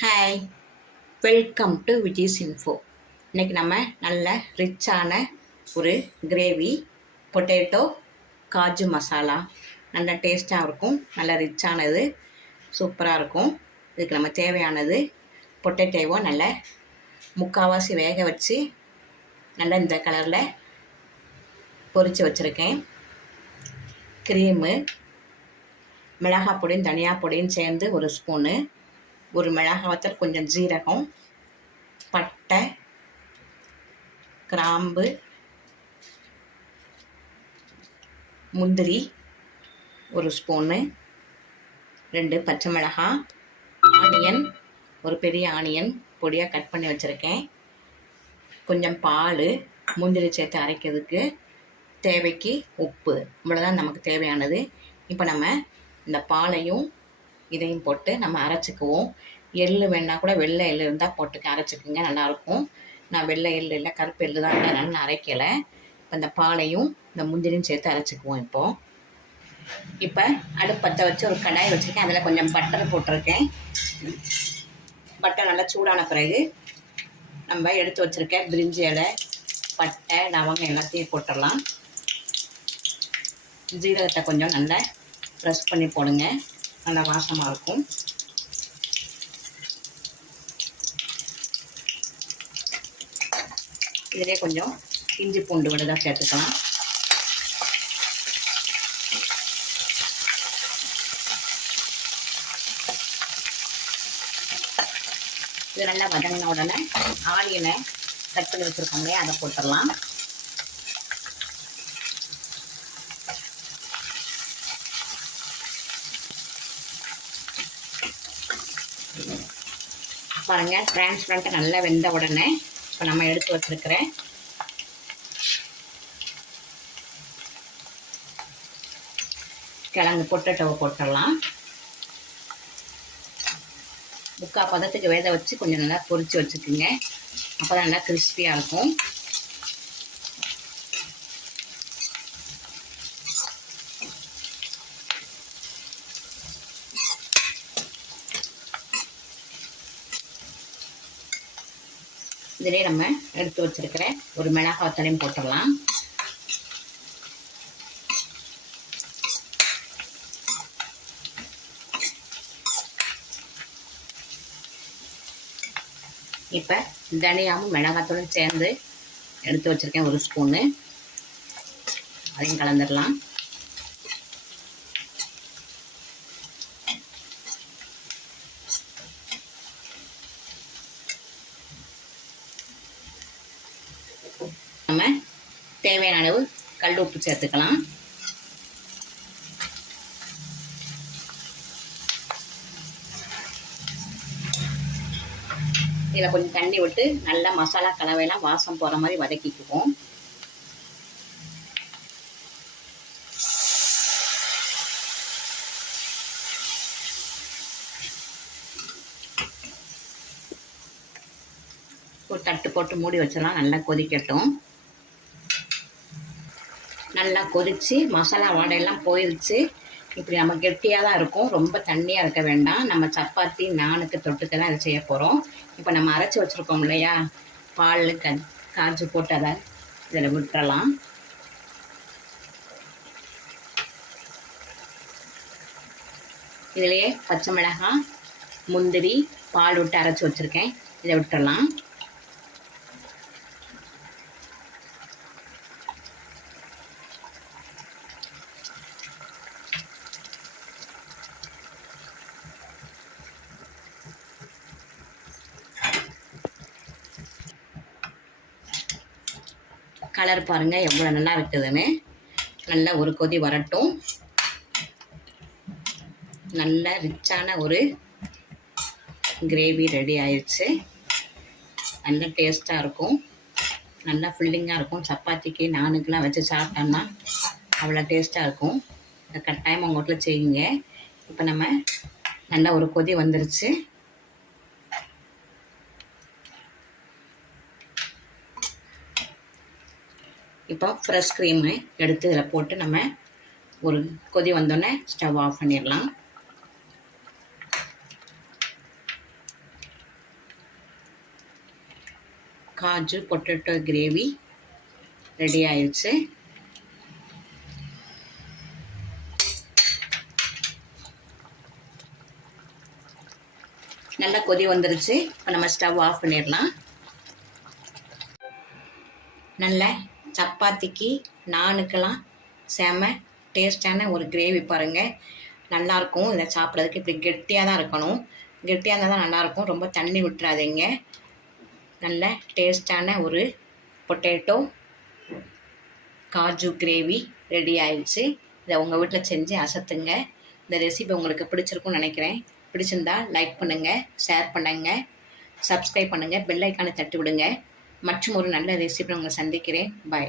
Hi, welcome to Viji's info. இன்றைக்கி நம்ம நல்ல ரிச்சான ஒரு கிரேவி பொட்டேட்டோ காஜு மசாலா நல்ல டேஸ்ட்டாக இருக்கும். நல்ல ரிச்சானது, சூப்பராக இருக்கும். இதுக்கு நம்ம தேவையானது பொட்டேட்டோவை நல்ல முக்கால்வாசி வேக வச்சு நல்ல இந்த கலரில் பொரித்து வச்சுருக்கேன். க்ரீமு, மிளகாய் பொடியும் தனியா பொடியும் சேர்ந்து ஒரு ஸ்பூனு, ஒரு மிளகாய் வத்தல், கொஞ்சம் ஜீரகம், பட்டை, கிராம்பு, முந்திரி ஒரு ஸ்பூனு, 2 பச்சை மிளகாய், ஆனியன், ஒரு பெரிய ஆனியன் பொடியாக கட் பண்ணி வச்சுருக்கேன், கொஞ்சம் பால், முந்திரி சேர்த்து அரைக்கிறதுக்கு, தேவைக்கு உப்பு. இவ்வளோதான் நமக்கு தேவையானது. இப்போ நம்ம இந்த பாலையும் இதையும் போட்டு நம்ம அரைச்சிக்குவோம். எள்ளு வேணால் கூட வெள்ளை எள்ளு இருந்தால் போட்டுக்க அரைச்சிக்குங்க, நல்லாயிருக்கும். நான் வெள்ளை எள்ளு இல்லை, கருப்பு எள்ளு தான், அதனால் நான் அரைக்கலை. இப்போ இந்த பாலையும் இந்த முந்திரியும் சேர்த்து அரைச்சிக்குவோம். இப்போ அடுப்பத்தை வச்சு ஒரு கடாய் வச்சுருக்கேன். அதில் கொஞ்சம் பட்டர் போட்டிருக்கேன். பட்டர் நல்லா சூடான பிறகு நம்ம எடுத்து வச்சுருக்க பிரிஞ்சி இலை, பட்டை, லவங்கம் எல்லாத்தையும் போட்டுடலாம். ஜீரகத்தை கொஞ்சம் நல்லா ப்ரெஸ் பண்ணி போடுங்க, நல்லா வாசமாக இருக்கும். இதிலே கொஞ்சம் இஞ்சி பூண்டு விழுதாக சேர்த்துக்கலாம். இது நல்லா வதங்கின உடனே ஆனியனை கட் பண்ணி வச்சுருக்கோம் இல்லையா, அதை போட்டுடலாம். பாருங்கள், டிரான்ஸ்பரண்ட்டாக நல்லா வெந்த உடனே இப்போ நம்ம எடுத்து வச்சுருக்கிற கிழங்கு பொட்டேட்டோவை போட்டுடலாம். முக்கால் பதத்துக்கு வேக வச்சு கொஞ்சம் நல்லா பொரித்து வச்சுக்குங்க, அப்போ தான் நல்லா கிறிஸ்பியாக இருக்கும். இதிலே நம்ம எடுத்து வச்சிருக்கிற ஒரு மிளகாய் வத்தலையும் போட்டுடலாம். இப்போ தனியாவும் மிளகாத்தூளும் சேர்ந்து எடுத்து வச்சுருக்கேன், ஒரு ஸ்பூனு, அதையும் கலந்துடலாம். நம்ம தேவையான அளவு கல் உப்பு சேர்த்துக்கலாம். இதில் கொஞ்சம் தண்ணி விட்டு நல்லா மசாலா கலவையெல்லாம் வாசம் போகிற மாதிரி வதக்கிக்குவோம். ஒரு தட்டு போட்டு மூடி வச்சிடலாம், நல்லா கொதிக்கட்டும். நல்லா கொதித்து மசாலா வாடையெல்லாம் போயிடுச்சு. இப்படி நம்ம கெட்டியாக தான் இருக்கும், ரொம்ப தண்ணியாக இருக்க வேண்டாம். நம்ம சப்பாத்தி நானுக்கு தொட்டுக்க தான் இதை செய்ய போகிறோம். இப்போ நம்ம அரைச்சி வச்சுருக்கோம் இல்லையா, பால் காய்ச்சி போட்டு அதை இதில் விட்டுறலாம். இதிலேயே பச்சை மிளகாய், முந்திரி, பால் விட்டு அரைச்சி வச்சுருக்கேன், இதை விட்டுறலாம். கலர் பாருங்கள் எவ்வளோ நல்லா இருக்குதுன்னு. நல்லா ஒரு கொதி வரட்டும். நல்ல ரிச்சான ஒரு கிரேவி ரெடி ஆயிடுச்சு. நல்ல டேஸ்ட்டாக இருக்கும், நல்லா ஃபில்லிங்காக இருக்கும். சப்பாத்திக்கு நானுக்கெலாம் வச்சு சாப்பிட்டோம்னா அவ்வளோ டேஸ்ட்டாக இருக்கும். இந்த கட்டாயம் உங்கள் வீட்டில் செய்யுங்க. இப்போ நம்ம நல்லா ஒரு கொதி வந்துருச்சு. இப்போ ஃப்ரெஷ் க்ரீமு எடுத்து இதில் போட்டு நம்ம ஒரு கொதி வந்தோடனே ஸ்டவ் ஆஃப் பண்ணிடலாம். காஜு பொட்டேட்டோ கிரேவி ரெடி ஆயிடுச்சு. நல்லா கொதி வந்துருச்சு. இப்போ நம்ம ஸ்டவ் ஆஃப் பண்ணிடலாம். நல்ல சப்பாத்திக்கு நானுக்கெல்லாம் செம டேஸ்டான ஒரு கிரேவி பாருங்கள், நல்லாயிருக்கும். இதை சாப்பிட்றதுக்கு இப்படி கெட்டியாக தான் இருக்கணும். கெட்டியாக இருந்தால் தான் நல்லாயிருக்கும். ரொம்ப தண்ணி விட்டுறாதீங்க. நல்ல டேஸ்டான ஒரு பொட்டேட்டோ காஜு கிரேவி ரெடி ஆயிடுச்சு. இதை உங்கள் வீட்டில் செஞ்சு அசத்துங்க. இந்த ரெசிபி உங்களுக்கு பிடிச்சிருக்கும்னு நினைக்கிறேன். பிடிச்சிருந்தா லைக் பண்ணுங்கள், ஷேர் பண்ணுங்கள், சப்ஸ்கிரைப் பண்ணுங்கள், பெல் ஐக்கானை தட்டி விடுங்க. மற்றும் ஒரு நல்ல ரெசிபி உங்களை சந்திக்கிறேன். பாய்.